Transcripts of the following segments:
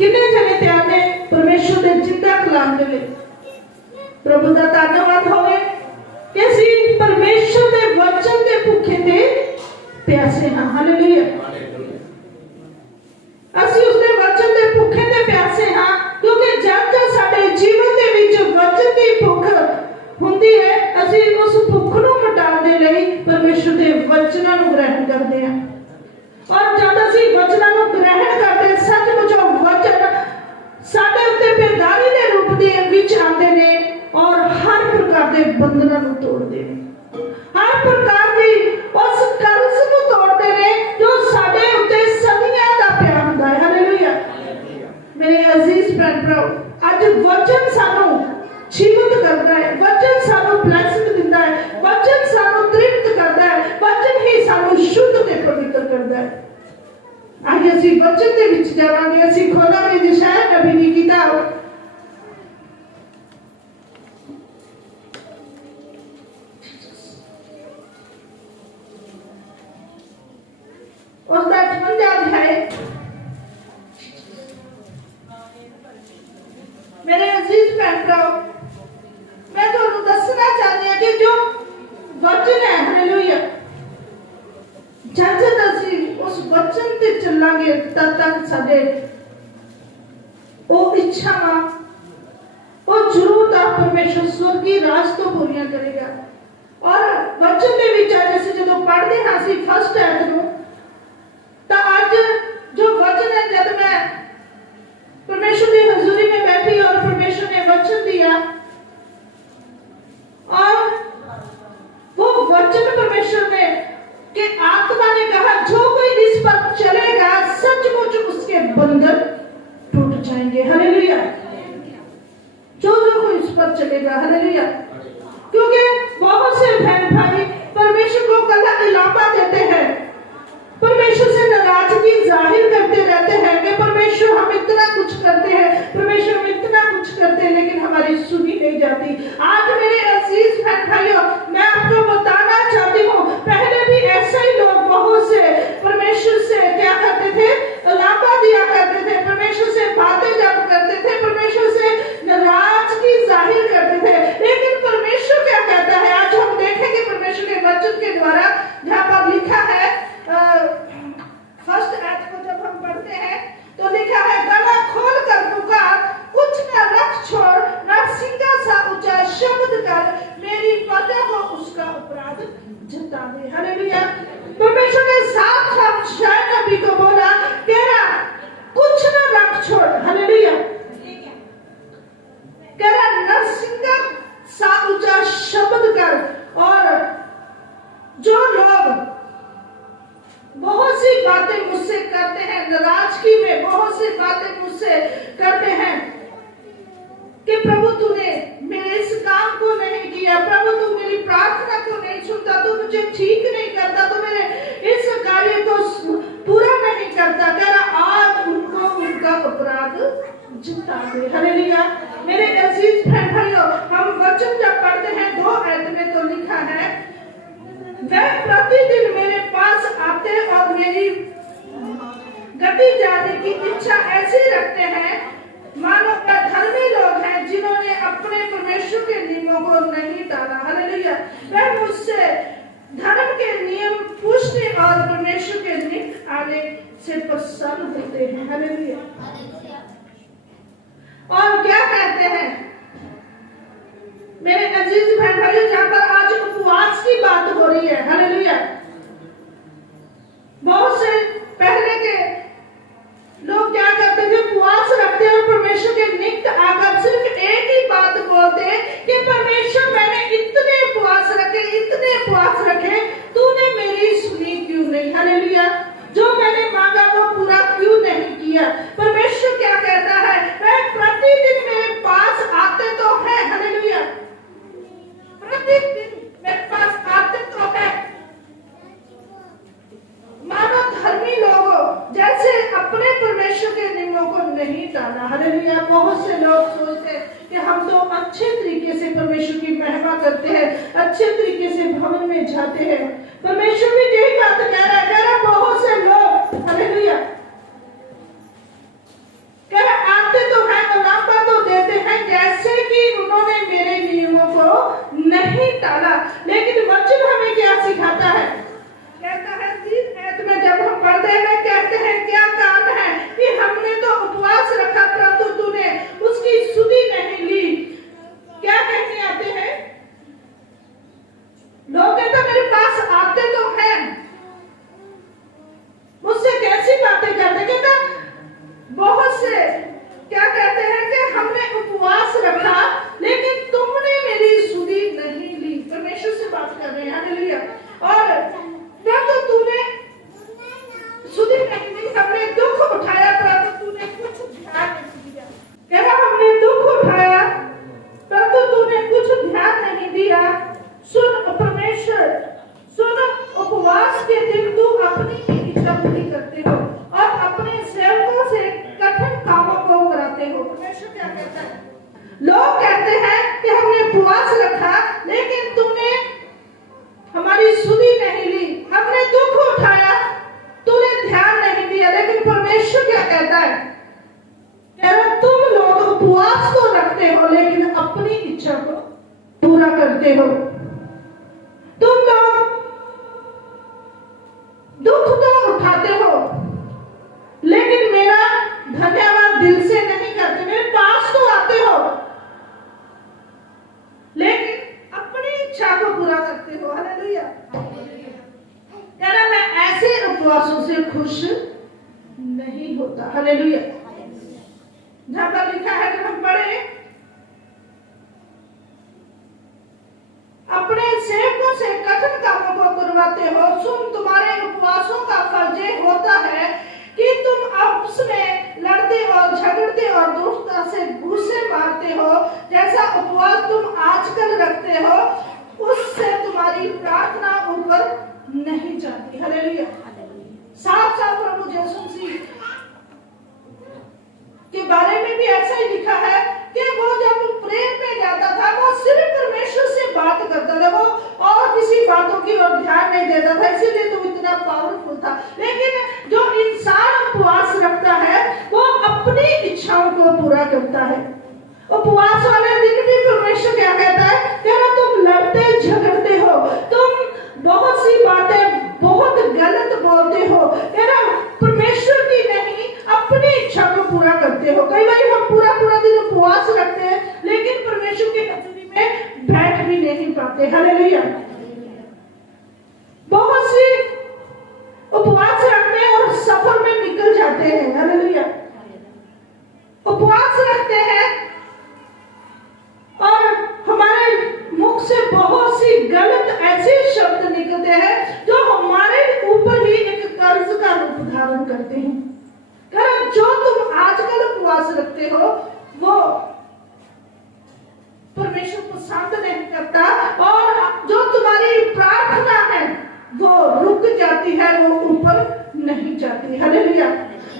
कितने जने तैयार ने परमेश्वर के जिंदा कलाम के लिए? प्रभु का धन्यवाद होवे कि ਅਸੀਂ परमेश्वर के वचन के भूखे ते प्यासे हाँ। हालेलुया। ਅਸੀਂ उसके वचन के भूखे ते प्यासे हाँ, क्योंकि जब तक साडे जीवन के विच वचन की भूख हुंदी है, ਅਸੀਂ उस भूख ਨੂੰ मिटाਉਣ ਦੇ ਲਈ परमेश्वर के वचनों ਨੂੰ ग्रहण करते हैं। और जब ਅਸੀਂ वचनों ਨੂੰ ग्रहण करते, सचमुच वचन साडे उत्ते बेदारी के रूप दे विच आते ने और हर प्रकार के बंधनों को तोड़ते हैं, हर प्रकार की उस कर्ज को तोड़ते हैं जो साडे उत्ते सदियां दा पिया हुंदा है। हालेलुया। मेरे अजीज भैन भरा, आज वचन सानू जीवित करता है, वचन सानू ब्लेसिंग दिंदा है, वचन सानू तृप्त करता है, वचन ही सानू शुद्ध ते पवित्र करता है। आज ਅਸੀਂ वचन ਦੇ ਵਿੱਚ ਜਾਵਾਂਗੇ। ਅਸੀਂ ਖੋਲਾਂਗੇ ਯਸ਼ਾਇਆ ਨਬੀ ਦੀ ਕਿਤਾਬ, उसका 58वां अध्याय। मेरे अजीज भैन भराओ, मैं तुहानू दसना चाहती हूं कि जो वचन है, हालेलुया, जब तक ਅਸੀਂ उस वचन ते चलांगे तब तक साडे वो इच्छावां वो जरूर दा परमेश्वर स्वर्गी राज तो पूरीਆਂ करेगा। और वचन ਦੇ ਵਿੱਚ ਅਸੀਂ ਜਦੋਂ ਪੜ੍ਹਦੇ ਹਾਂ ਅਸੀਂ फर्स्ट ਐਤ ਨੂੰ, तो आज जो वचन है, जब मैं परमेश्वर की हजूरी में बैठी और परमेश्वर ने वचन दिया और वो वचन परमेश्वर ने कि आत्मा ने कहा जो कोई इस पर चलेगा सचमुच उसके बंधन टूट जाएंगे। हालेलुया। जो कोई इस पर चलेगा, हालेलुया। क्योंकि बहुत से बहन भाई परमेश्वर को कला इलामा देते हैं, परमेश्वर से नाराजगी जाहिर करते रहते हैं कि परमेश्वर हम इतना कुछ करते हैं, परमेश्वर हम इतना कुछ करते हैं, लेकिन हमारी सुनी नहीं जाती। आज मेरे अजीज बहन भाइयों, मैं आपको बताना चाहती हूँ, पहले भी ऐसे ही लोग बहुत से परमेश्वर से क्या करते थे, लापा दिया करते थे, परमेश्वर से बातें जब करते थे, परमेश्वर से नाराजगी जाहिर करते थे, लेकिन परमेश्वर क्या कहता है? आज हम देखेंगे परमेश्वर के वचन के द्वारा, जहाँ पर लिखा है फर्स्ट ऐट को जब हम पढ़ते हैं तो लिखा है, गला खोल कर पुकार, कुछ न रख छोड़, नरसिंगा सा ऊंचा शब्द कर, मेरी प्रजा को उसका अपराध जता दे। हालेलुया। परमेश्वर ने साथ साथ शायद नबी को बोला, तेरा कुछ न रख छोड़, हालेलुया, तेरा नरसिंगा सा ऊंचा शब्द कर। और जो लोग बहुत सी बातें मुझसे करते हैं, नाराजगी में बहुत सी बातें मुझसे करते हैं कि प्रभु तूने मेरे इस काम को नहीं किया, प्रभु तू मेरी प्रार्थना को नहीं सुनता, तू मुझे ठीक नहीं करता, तू मेरे इस कार्य को पूरा नहीं करता, तेरा आज उनको उनका अपराध जता दे। हालेलुया। मेरे अजीज बहन भाइयों, हम वचन जब पढ़ते हैं 2 आयत में तो लिखा है, वह प्रतिदिन मेरे पास आते और मेरी गति जाने की इच्छा ऐसी रखते हैं मानो वह धर्मी लोग हैं जिन्होंने अपने परमेश्वर के नियमों को नहीं टाला। हालेलुया। वह मुझसे धर्म के नियम पूछने और परमेश्वर के निकट आने से प्रसन्न होते हैं। हालेलुया। और क्या कहते हैं मेरे अजीज बहन भाइयों, जहाँ पर आज उपवास की बात हो रही है, हालेलुया, बहुत से पहले के लोग क्या करते थे, उपवास रखते और परमेश्वर के निकट आकर सिर्फ एक ही बात बोलते कि परमेश्वर मैंने इतने उपवास रखे, तूने मेरी सुनी क्यों नहीं? हालेलुया। जो मैंने मांगा वो पूरा क्यों नहीं किया? परमेश्वर क्या कहता है, वह प्रतिदिन मेरे पास आते तो है, हालेलुया, प्रतिदिन मेरे पास आते तो है, मानो धर्मी लोगों जैसे अपने परमेश्वर के नियमों को नहीं टाला। हालेलुया। बहुत से लोग सोचते हैं कि हम तो अच्छे तरीके से परमेश्वर की महिमा करते हैं, अच्छे तरीके से भवन में जाते हैं। परमेश्वर भी यही बात कह रहा है, बहुत से लोग, हालेलुया, कह रहा नहीं टाला, लेकिन वचन हमें क्या सिखाता है? कहता है 3 आयत में जब हम पढ़ते हैं, कहते हैं क्या कारण है कि हमने तो उपवास रखा परंतु तूने उसकी सुधि नहीं ली। क्या कहने आते हैं लोग? कहते मेरे पास आते तो हैं, मुझसे कैसी बातें करते, कहता बहुत से क्या कहते हैं कि हमने उपवास रखा लेकिन तुमने मेरी सुधि नहीं ली। परमेश्वर से बात कर रहे हैं, हालेलुया। और परंतु तूने सुधि नहीं ली, हमने दुख उठाया परंतु तूने कुछ ध्यान नहीं दिया। कह रहा हमने दुख उठाया परंतु तूने कुछ ध्यान नहीं दिया। सुन परमेश्वर, सुन, उपवास के दिन तू अपनी इच्छा पूरी करते हो और अपने सेवकों से कठिन कामों को कराते हो। परमेश्वर क्या कहता है? लोग कहते हैं कि हमने उपवास रखा लेकिन तूने हमारी सुधि नहीं ली, हमने दुख उठाया, तूने ध्यान नहीं दिया। लेकिन परमेश्वर क्या कहता है? कह रहा तुम लोग उपवास तो रखते हो लेकिन अपनी इच्छा को पूरा करते हो। तुम लोग दुख तो उठाते हो लेकिन मेरा धन्यवाद दिल से नहीं करते। मेरे पास तो आते हो लेकिन अपनी इच्छा को पूरा करते हो। हालेलुया। कह रहा मैं ऐसे उपवासों से खुश नहीं होता। हालेलुया। जहां पर लिखा है कि हम पढ़े, अपने सेवकों से कठिन कामों को करवाते हो। सुन, तुम्हारे उपवासों का फल यह होता है कि तुम आपस में लड़ते और झगड़ते और दुष्टता से घूंसे मारते हो। जैसा उपवास तुम आजकल रखते हो उससे तुम्हारी प्रार्थना ऊपर नहीं जाती। हालेलुया। साफ साफ प्रभु यीशु मसीह के बारे में भी ऐसा ही लिखा है कि वो जब प्रेम में जाता था वो सिर्फ परमेश्वर से बात करता था, वो और किसी बातों की ओर ध्यान नहीं देता था, इसीलिए तो इतना पावरफुल था। लेकिन जो इंसान उपवास रखता है वो अपनी इच्छाओं को पूरा करता है। उपवास वाले दिन भी परमेश्वर क्या कहता है? कह रहा तुम लड़ते झगड़ते हो, तुम बहुत सी बातें बहुत गलत बोलते हो। कह रहा परमेश्वर की नहीं अपनी इच्छा को पूरा करते हो। कई बार हम पूरा पूरा दिन उपवास रखते हैं लेकिन परमेश्वर की हजूरी में बैठ भी नहीं पाते। हालेलुया। बहुत सी उपवास रखते हैं और सफर में निकल जाते हैं। हालेलुया। उपवास रखते हैं और हमारे मुख से बहुत सी गलत ऐसे शब्द निकलते हैं जो हमारे ऊपर ही एक कर्ज का रूप धारण करते हैं। कारण जो तुम आजकल उपवास रखते हो वो परमेश्वर पसंद नहीं करता और जो तुम्हारी प्रार्थना है वो रुक जाती है, वो ऊपर नहीं जाती। हालेलुया।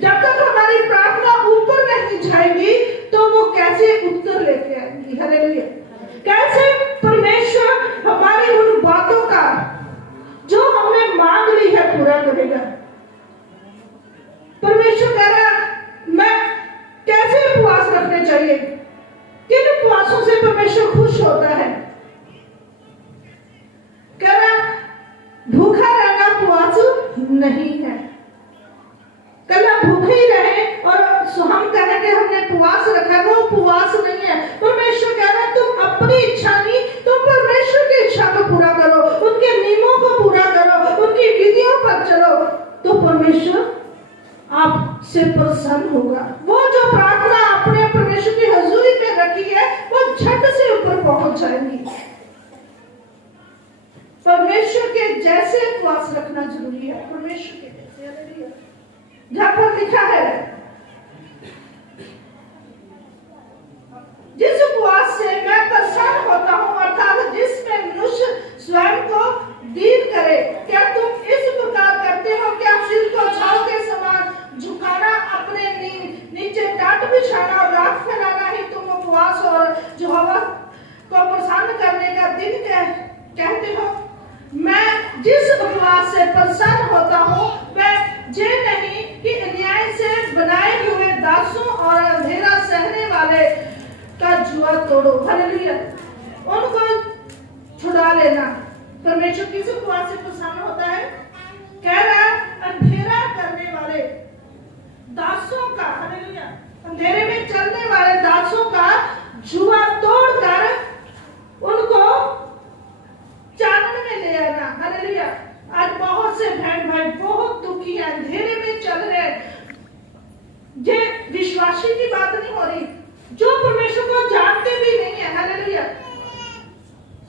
जब तक हमारी प्रार्थना ऊपर नहीं जाएगी तो वो कैसे उत्तर लेके आएंगी? हालेलुया। कैसे परमेश्वर हमारी उन बातों का जो हमने मांग ली है पूरा करेगा? परमेश्वर कह रहा मैं कैसे उपवास रखने चाहिए, किन उपवासों से परमेश्वर खुश होता है? कह रहा भूखा रहना उपवास नहीं है। कल भूखे ही रहे और हम कह रहे कि हमने उपवास रखा, वो उपवास नहीं है। परमेश्वर कह रहा है तुम अपनी इच्छा नहीं, तुम परमेश्वर की इच्छा को पूरा करो, उनके नियमों को पूरा करो, उनकी विधियों पर चलो, तो परमेश्वर आपसे प्रसन्न होगा। वो जो प्रार्थना आपने परमेश्वर की हजूरी में रखी है वो झट से ऊपर पहुंच जाएगी। परमेश्वर के जैसे उपवास रखना जरूरी है, परमेश्वर के जैसे। जहां पर लिखा है जिस उपवास से मैं प्रसन्न होता हूं, अर्थात जिसमें मनुष्य स्वयं को दीन करे, क्या तुम इस प्रकार करते हो? क्या सिर को छाव के समान झुकाना, अपने नीचे टाट बिछाना और राख फैलाना ही तुम उपवास और यहोवा को प्रसन्न करने का दिन कहते हो? मैं जिस उपवास से प्रसन्न होता हूँ वह ये नहीं कि अन्याय से बनाए हुए दासों और अंधेरा सहने वाले का जुआ तोड़ो। हालेलुया। उनको छुड़ा लेना। परमेश्वर किस उपवास से प्रसन्न होता है? कह रहा है अंधेरा करने वाले दासों का, हालेलुया, अंधेरे में चलने वाले दासों का जुआ तोड़कर उनको चानन में ले आना। हालेलुया। आज बहुत से बहन भाई बहुत दुखी है, अंधेरे में चल रहे। ये विश्वासी की बात नहीं हो रही, जो परमेश्वर को जानते भी नहीं है। हालेलुया।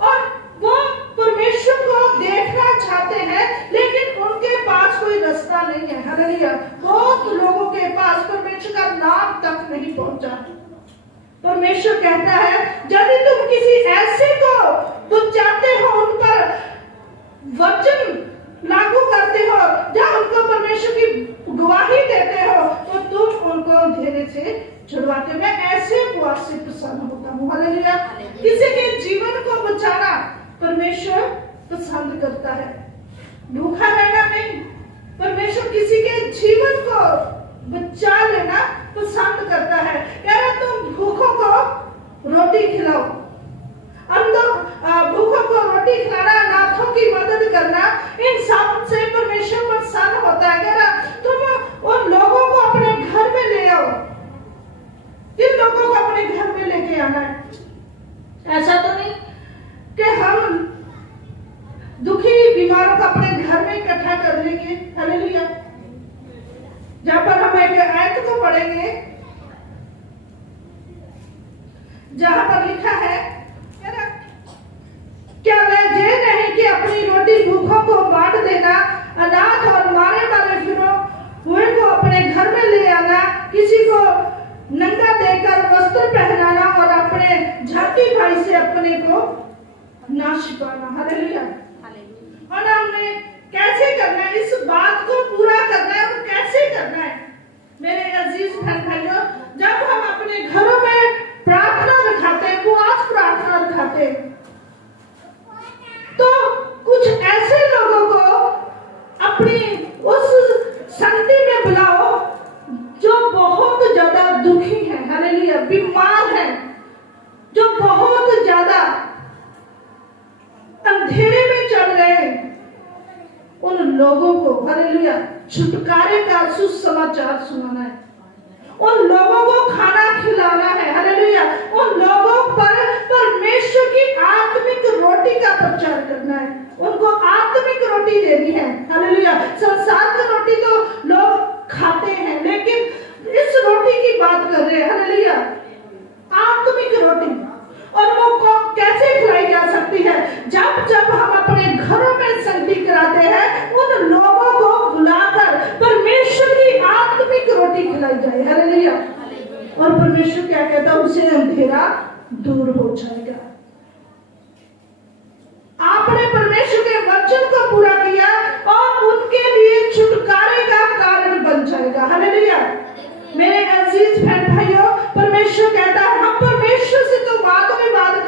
और वो परमेश्वर को देखना चाहते हैं लेकिन उनके पास कोई रास्ता नहीं है। हालेलुया। बहुत लोगों के पास परमेश्वर का नाम तक नहीं पहुंचा। परमेश्वर कहता है यदि तुम किसी ऐसे को बुझाते हो, उन पर वचन लागू करते हो, जब उनको परमेश्वर की गवाही देते हो, तो तुम उनको अंधेरे से छुड़वाते हो। मैं ऐसे उपवास से प्रसन्न होता हूँ। हालेलुया। किसी के जीवन को बचाना परमेश्वर पसंद करता है, भूखा रहना नहीं। परमेश्वर किसी के जीवन को बचा लेना पसंद करता है। कह रहा तुम भूखों को रोटी खिलाओ, भूखों को रोटी खिलाना, अनाथों की मदद करना, इन सब से परमेश्वर प्रसन्न होता है। कह रहा तुम उन लोगों को अपने घर में ले आओ। किन लोगों को अपने घर में लेके आना है? ऐसा तो नहीं कि हम दुखी बीमारों को अपने घर में इकट्ठा कर लेंगे। हालेलुया। जहां पर हम एक आयत को पढ़ेंगे जहां पर लिखा है क्या वह ये नहीं कि अपनी रोटी भूखों को बांट देना, अनाथ और मारे वाले फिरों हुए को अपने घर में ले आना, किसी को नंगा देकर वस्त्र पहनाना और अपने झाटी भाई से अपने को ना छिपाना। हालेलुया। और हमने कैसे करना है इस बात को पूरा करना है? और कैसे करना है मेरे अजीज भाइयों? जब हम अपने घरों में प्रार्थना रखाते हैं, उपवास प्रार्थना रखाते हैं, तो कुछ ऐसे लोगों को अपनी उस संगति में बुलाओ जो बहुत ज्यादा दुखी है। हालेलुया। बीमार है, जो बहुत ज्यादा अंधेरे में चल रहे हैं। उन लोगों को, हालेलुया, छुटकारे का सुसमाचार सुनाना है। उन लोगों को खाना खिलाना है। हालेलुया। उन लोगों पर परमेश्वर की आत्मिक रोटी का प्रचार करना है। उनको आत्मिक रोटी देनी है। हालेलुया। संसार की रोटी तो लोग खाते हैं, लेकिन इस रोटी की बात कर रहे हैं। हालेलुया। आत्मिक रोटी। और वो कैसे खिलाई जा सकती है? जब हम अपने घरों में संगति कराते हैं, उन लोगों को बुलाकर परमेश्वर की आत्मिक रोटी खिलाई जाए। हालेलुया। और परमेश्वर क्या कहता है? उसे अंधेरा दूर हो जाएगा। आपने परमेश्वर के वचन को पूरा किया और उनके लिए छुटकारे का कारण बन जाएगा। हालेलुया। मेरे अजीज बहन भाइयों, परमेश्वर कहता है हम परमेश्वर से तो वाद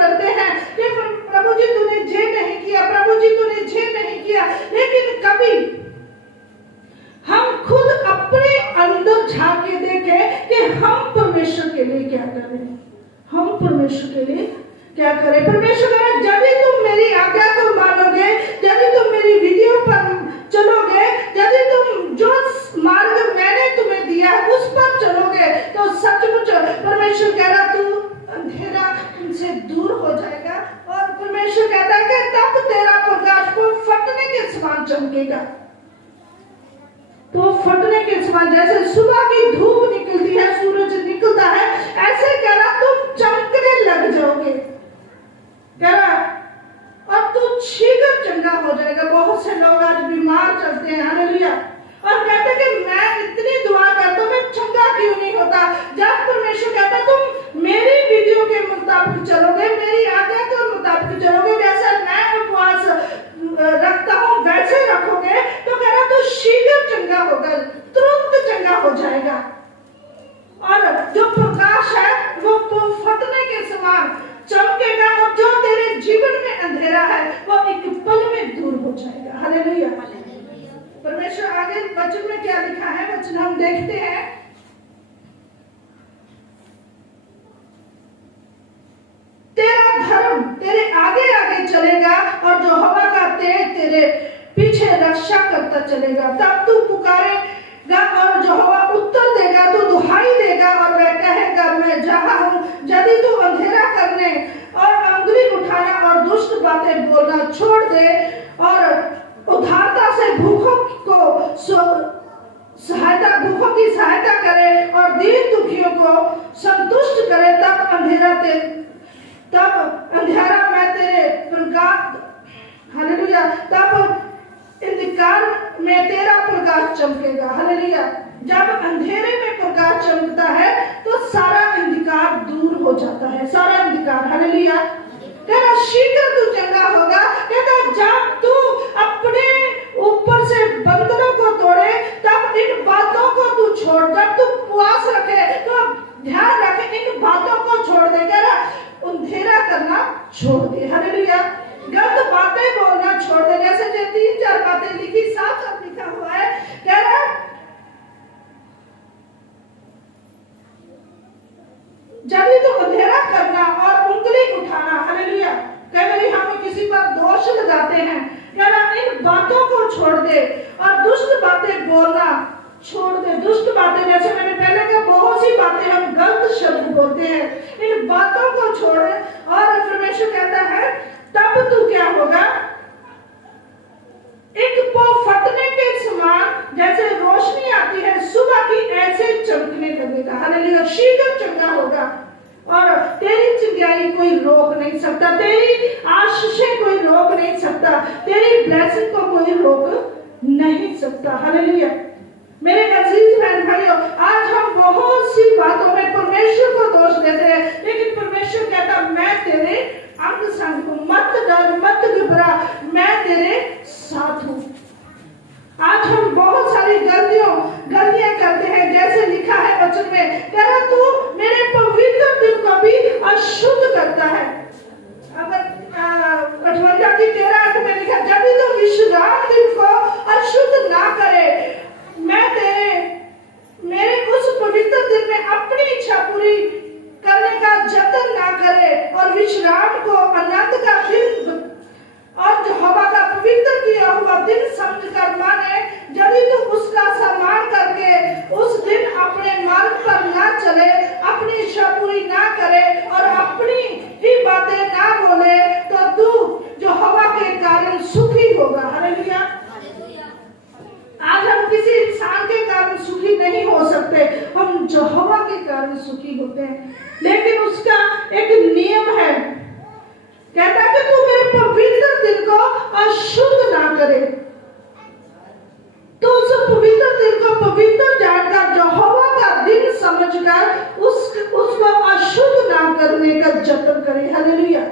करते हैं कि प्रभु जी तूने ये नहीं किया, प्रभु जी तूने ये नहीं किया, लेकिन कभी हम खुद अपने अंदर झांक के देखें कि हम परमेश्वर के लिए क्या करें। हम परमेश्वर के लिए क्या करें? परमेश्वर कह रहा है यदि तुम मेरी आज्ञा को मानोगे, यदि तुम मेरी विधियों पर चलोगे, यदि तुम जो मार्ग मैंने तुम्हें दिया है उस पर चलोगे, तो सचमुच परमेश्वर कह रहा तू अंधेरा तुमसे दूर हो जाएगा। और परमेश्वर कहता है कि तब तेरा प्रकाश को फटने के समान चमकेगा। तो फटने के समान, जैसे सुबह की धूप निकलती है, सूरज निकलता है, ऐसे कह रहा तुम चमकने लग जाओगे। कह रहा और तू शीघ्र चंगा हो जाएगा। बहुत से लोग आज बीमार चलते हैं। हालेलुया। और कहते हैं कि मैं इतनी दुआ करता हूं, मैं चंगा क्यों नहीं होता? जब परमेश्वर कहता तुम मेरी विधियों के मुताबिक चलोगे, मेरी आज्ञा के मुताबिक चलोगे, जैसा मैं उपवास रखता हूं वैसे रखोगे, तो कह रहा तू शीघ्र चंगा होगा, तुरंत चंगा हो जाएगा। और जो प्रकाश है वो फटने के समान चमकेगा, और जो तेरे जीवन में अंधेरा है वो एक पल में दूर हो जाएगा। हालेलुया। परमेश्वर आगे वचन में क्या लिखा है, वचन हम देखते हैं। तेरा धर्म तेरे आगे आगे चलेगा तेरे पीछे रक्षा करता चलेगा। तब तू पुकारेगा और यहोवा उत्तर देगा, तू दुहाई देगा और वह कहेगा मैं जहाँ हूँ। यदि तू अंधेरा करने और अंगुली उठाना और दुष्ट बातें बोलना छोड़ दे और उदारता से भूखों की सहायता करे और दीन दुखियों को संतुष्ट करे, तब अंधेरा मैं तेरे प्रकाश, हालेलुया, तब अंधकार में तेरा प्रकाश चमकेगा। हालेलुया। जब अंधेरे में प्रकाश चमकता है तो सारा अंधकार दूर हो जाता है, सारा अंधकार। हालेलुया। तेरा शीघ्र तू चंगा होगा। कहता जब तू अपने ऊपर से बंधनों को तोड़े तब इन बातों को तू छोड़। जब तू उपवास रखे तो ध्यान रखे, इन बातों को छोड़ दे। कह रहा अंधेरा करना छोड़ दे। हालेलुया। गलत बातें बोलना छोड़ दे। जैसे जो 3-4 बातें लिखी, साफ लिखा हुआ है, कह रहा जब तो अंधेरा करना और उंगली उठाना। हालेलुया। कई बार हम किसी पर दोष लगाते हैं, कह रहा इन बातों को छोड़ दे और दुष्ट बातें बोलना छोड़ दे। दुष्ट बातें, जैसे मैंने पहले कहा, बहुत सी बातें हम गलत शब्द बोलते हैं, इन बातों को छोड़। और परमेश्वर कहता है तब तू क्या होगा, एक पौ फटने के समान जैसे रोशनी आती है सुबह की, ऐसे चमकने लगेगा। हालेलुया। शीघ्र चंगा होगा और तेरी चंगाई कोई रोक नहीं सकता, तेरी आशीषें कोई रोक नहीं सकता, तेरी ब्लेसिंग को कोई रोक नहीं सकता। हालेलुया। मेरे अजीज बहन भाइयों, आज हम बहुत सी बातों में परमेश्वर को दोष देते हैं, लेकिन परमेश्वर कहता मैं तेरे अंग संग हूं, मत डर मत घबरा, मैं तेरे साथ हूं। आज हम बहुत सारी गलतियां करते हैं, जैसे लिखा है वचन में, कह रहा तू मेरे पवित्र दिल को भी अशुद्ध करता है। अगर 58:13 में लिखा, यदि तू विश्राम दिन को अशुद्ध ना करे, मैं मेरे उस पवित्र दिन में अपनी इच्छा पूरी करने का जतन ना करे और विश्राम को अनंत का दिन और यहोवा का पवित्र किया हुआ दिन समझकर माने, यदि तू उसका सम्मान करके उस दिन अपने मार्ग पर ना चले, अपनी इच्छा पूरी ना करे और अपनी ही बातें ना बोले, तो तू यहोवा के कारण सुखी होगा। हालेलुया। आज हम किसी इंसान के कारण सुखी नहीं हो सकते, हम यहोवा के कारण सुखी होते हैं। लेकिन उसका एक नियम है, कहता है कि तू मेरे पवित्र दिन को अशुद्ध ना करे। तो उस पवित्र दिन को पवित्र जानकर यहोवा का दिन समझकर उसको अशुद्ध ना करने का जतन करे। हालेलुया।